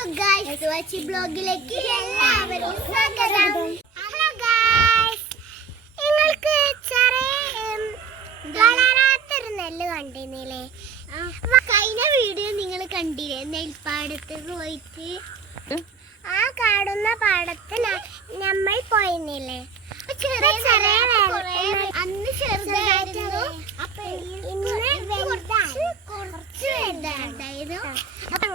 Hello guys, വാച്ചി ബ്ലോഗിലേക്ക് എല്ലാവർക്കും സ്വാഗതം. Hello guys, നിങ്ങൾക്ക് വളരാത്തൊരു നെല്ല് കണ്ടിരുന്നില്ലേ? കഴിഞ്ഞ വീഡിയോ നിങ്ങൾ കണ്ടില്ലേ? നെൽപ്പാടത്ത് പോയിട്ട് ആ കാണുന്ന പാടത്ത് നമ്മൾ പോയിരുന്നില്ലേ? ചെറിയ ചെറിയ അന്ന് ചെറുതായിരുന്നു, ഇന്ന് കുറച്ച് വലുതായിരുന്നു. അപ്പൊ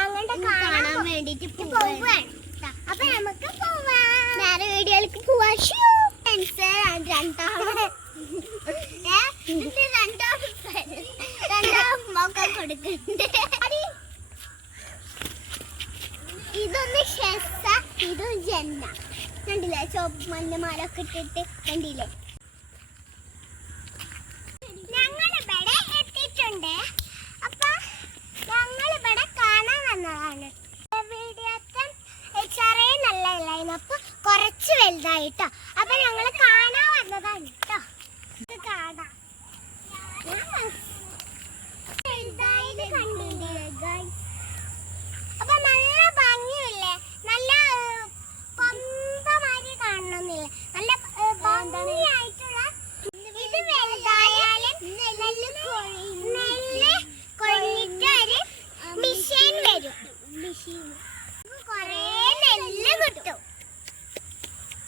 അങ്ങോട്ട് കാണാൻ വേണ്ടിട്ട് പോവാണ്. അപ്പൊ നമുക്ക് പോവാം, വേറെ വീഡിയോയിലേക്ക് പോവാ. രണ്ടാമൊക്കെ കൊടുക്കുന്നുണ്ട്. ഇതൊന്ന് ഷെസ്സ, ഇതും ജെന്ന. കണ്ടില്ലേ? ചോപ്പ് മഞ്ഞമാലൊക്കെ ഇട്ടിട്ട് കണ്ടില്ലേ? ഞങ്ങളിവിടെ എത്തിയിട്ടുണ്ട്. അപ്പൊ ഞങ്ങളിവിടെ കാണാൻ വന്നതാണ്. വീഡിയോത്തെ ചെറിയ നല്ല ഇല്ലായിരുന്നു, അപ്പൊ കുറച്ച് വലുതായിട്ടോ. അപ്പൊ ഞങ്ങള് കാണാൻ വന്നതാണ് കേട്ടോ. ഇത് കാണാം. അപ്പൊ നല്ല ഭംഗിയില്ലേ? നല്ല പന്തമാരി കാണണമെന്നില്ല, നല്ല ഭംഗിയായിട്ടുള്ള. ഇത് വലുതായാലും നെല്ല് കൊഴിഞ്ഞിട്ട് ഒരു മെഷീൻ വരും. കൊറേ നെല്ല് കിട്ടും.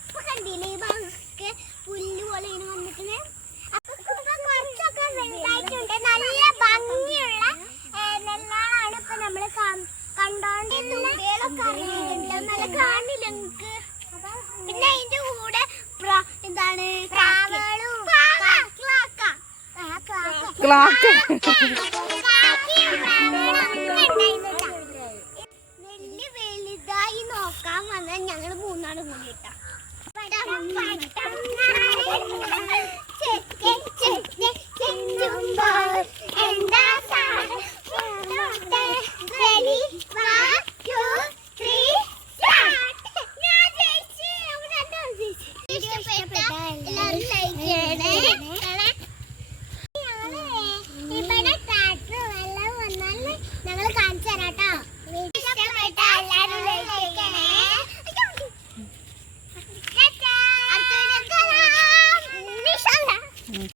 ഇപ്പൊ കണ്ടില്ലേ? ഈ ഭാഗത്ത് പുല്ല് പോലെ വന്നിട്ട് കുറച്ചൊക്കെ വലുതായിട്ടുണ്ട്. നല്ല ഭംഗിയുള്ള നെല്ലാണ് ഇപ്പൊ നമ്മള് കണ്ടോണ്ടിരുന്നൊക്കെ അറിയുന്നുണ്ട്. നല്ല കാണില്ല നിങ്ങക്ക്. പിന്നെ അതിന്റെ കൂടെ എന്താണ് ക്ലാക്ക